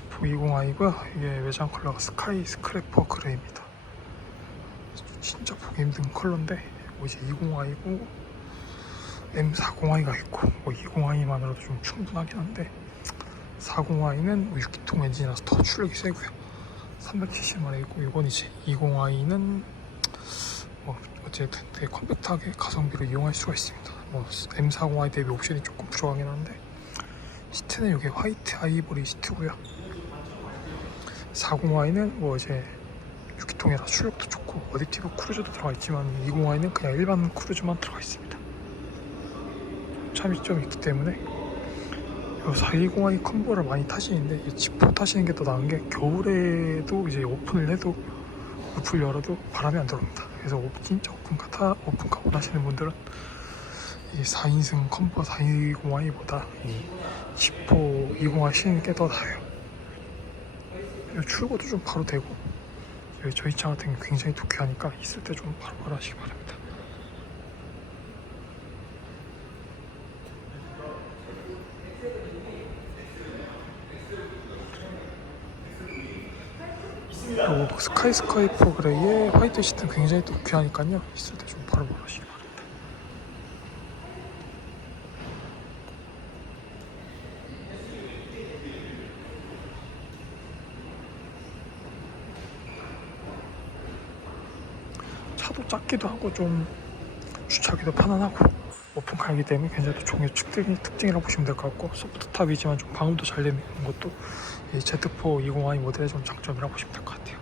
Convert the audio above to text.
지포 20i고요. 이게 외장 컬러가 스카이 스크래퍼 그레이입니다. 진짜 보기 힘든 컬러인데 뭐 이제 20i고 M40i가 있고 뭐 20i만으로도 좀 충분하긴 한데 40i는 6기통 엔진이라서 더 출력이 세고요. 370마리 있고 이건 이제 20i는 뭐 어쨌든 되게 컴팩트하게 가성비로 이용할 수가 있습니다. 뭐 M40i 대비 옵션이 조금 부족하긴 한데 시트는 이게 화이트 아이보리 시트고요. 40i는 뭐 이제 6기통이라 출력도 좋고 어댑티브 크루즈도 들어가 있지만 20i는 그냥 일반 크루즈만 들어가 있습니다. 차이점이 있기 때문에 이 420i 컴보를 많이 타시는데 이 지포 타시는 게 더 나은 게 겨울에도 이제 오픈을 해도 루프를 열어도 바람이 안 들어옵니다. 그래서 오- 진짜 오픈카 타 오픈카 원하시는 분들은 이 4인승 컴보 420i보다 이 지포 20i 시는 게 더 나아요. 그리고 출고도 좀 바로 되고 여기 저희 차 같은 게 굉장히 독해하니까 있을 때 좀 바로바로 하시기 바랍니다. 그리고 스카이 스카이퍼 그레이의 화이트 시트는 굉장히 독해하니까요 있을 때 좀 바로바로 하시기 차도 작기도 하고 좀 주차하기도 편안하고 오픈카이기 때문에 굉장히 또 종의 특징, 특징이라고 보시면 될 것 같고 소프트탑이지만 좀 방음도 잘 되는 것도 이 Z4 20i 모델의 좀 장점이라고 보시면 될 것 같아요.